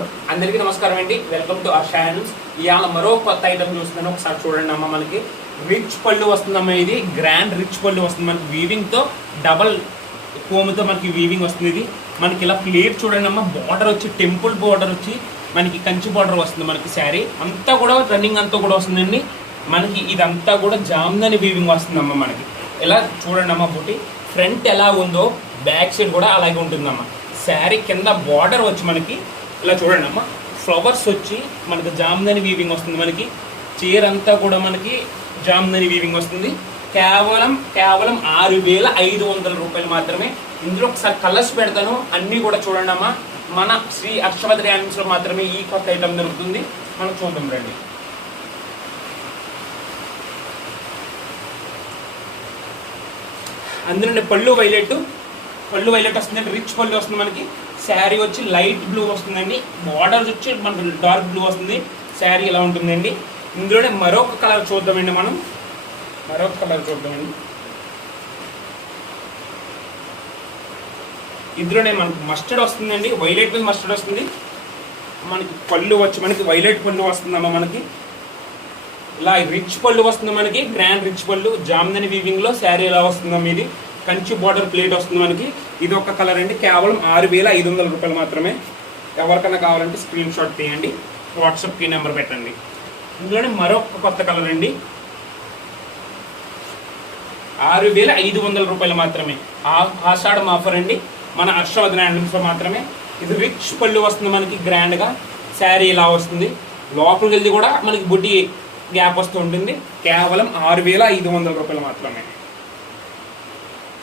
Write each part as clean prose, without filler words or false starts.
అందరికీ నమస్కారం అండి. Welcome to our channels. ఇవాళ మరో కొత్త ఐటమ్ చూస్తున్నాను. ఒకసారి చూడండి అమ్మ. మనకి రిచ్ పళ్ళు వస్తుందమ్మా. ఇది గ్రాండ్ రిచ్ పళ్ళు వస్తుంది. మనకి వీవింగ్తో డబల్ కోమ్తో మనకి వీవింగ్ వస్తుంది. ఇది మనకి ఇలా ప్లేట్ చూడండి అమ్మ. బార్డర్ వచ్చి టెంపుల్ బార్డర్ వచ్చి మనకి కంచి బార్డర్ వస్తుంది. మనకి శారీ అంతా కూడా రన్నింగ్ అంతా కూడా వస్తుందండి. మనకి ఇదంతా కూడా జామ్దని వీవింగ్ వస్తుందమ్మా. మనకి ఇలా చూడండి అమ్మ. బుట్టి ఫ్రంట్ ఎలా ఉందో బ్యాక్ సైడ్ కూడా అలాగే ఉంటుందమ్మా. శారీ కింద బార్డర్ వచ్చి మనకి ఇలా చూడండి అమ్మ. ఫ్లవర్స్ వచ్చి మనకి జామ్దని వీవింగ్ వస్తుంది. మనకి చీర అంతా కూడా మనకి జామ్దని వీవింగ్ వస్తుంది. కేవలం 6,500 రూపాయలు మాత్రమే. ఇందులో ఒకసారి కలర్స్ పెడతాను, అన్నీ కూడా చూడండి అమ్మ. మన శ్రీ హర్షవర్ధన్ హ్యాండ్లూమ్స్లో మాత్రమే ఈ కొత్త ఐటమ్ దొరుకుతుంది. మనం చూద్దాం రండి. అందులోనే పళ్ళు వైలెట్ వస్తుందండి. రిచ్ పళ్ళు వస్తుంది. మనకి శారీ వచ్చి లైట్ బ్లూ వస్తుందండి. బార్డర్స్ వచ్చి మనకి డార్క్ బ్లూ వస్తుంది. శారీ ఇలా ఉంటుందండి. ఇందులోనే మరొక కలర్ చూద్దామండి. మనం మరొక కలర్ చూద్దామండి. ఇందులోనే మనకి మస్టర్డ్ వస్తుందండి. వైలెట్ మీద మస్టర్డ్ వస్తుంది. మనకి పళ్ళు వచ్చి మనకి వైలెట్ పళ్ళు వస్తుందమ్మా. మనకి ఇలా రిచ్ పళ్ళు వస్తుంది. మనకి గ్రాండ్ రిచ్ పళ్ళు జామ్దని వీవింగ్లో శారీ ఎలా వస్తుందమ్మా. ఇది కంచి బార్డర్ ప్లేట్ వస్తుంది. మనకి ఇది ఒక కలర్ అండి. కేవలం 6,500 రూపాయలు మాత్రమే. ఎవరికైనా కావాలంటే స్క్రీన్ షాట్ తీయండి, వాట్సాప్కి నెంబర్ పెట్టండి. ఇందులోనే మరొక కొత్త కలర్ అండి. 6,500 రూపాయలు మాత్రమే. ఆషాఢం ఆఫర్ అండి. మన హర్షవర్ధన్ హ్యాండ్లూమ్స్లో మాత్రమే. ఇది రిచ్ పళ్ళు వస్తుంది. మనకి గ్రాండ్గా శారీ ఇలా వస్తుంది. లోపలికి వెళ్ళి కూడా మనకి బుడ్డి గ్యాప్ వస్తూ ఉంటుంది. కేవలం 6,500 రూపాయలు మాత్రమే.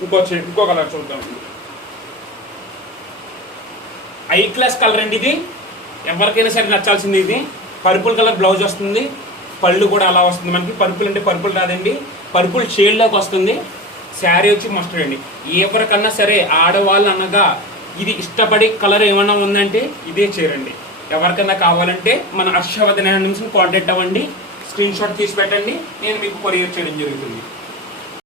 ఇంకో కలర్ చూద్దామండి. ఐ క్లాస్ కలర్ అండి. ఇది ఎవరికైనా సరే నచ్చాల్సింది. ఇది పర్పుల్ కలర్ బ్లౌజ్ వస్తుంది. పళ్ళు కూడా అలా వస్తుంది. మనకి పర్పుల్ అంటే పర్పుల్ రాదండి, పర్పుల్ షేడ్లోకి వస్తుంది. శారీ వచ్చి మస్టర్డ్ అండి. ఎవరికన్నా సరే ఆడవాళ్ళు అనగా ఇది ఇష్టపడే కలర్ ఏమన్నా ఉందంటే ఇదే చేరండి. ఎవరికన్నా కావాలంటే మన హర్షవర్ధన్ హ్యాండ్లూమ్స్ని కాంటాక్ట్ అవ్వండి, స్క్రీన్ షాట్ తీసి పెట్టండి, నేను మీకు కొరియర్ చేయడం జరుగుతుంది.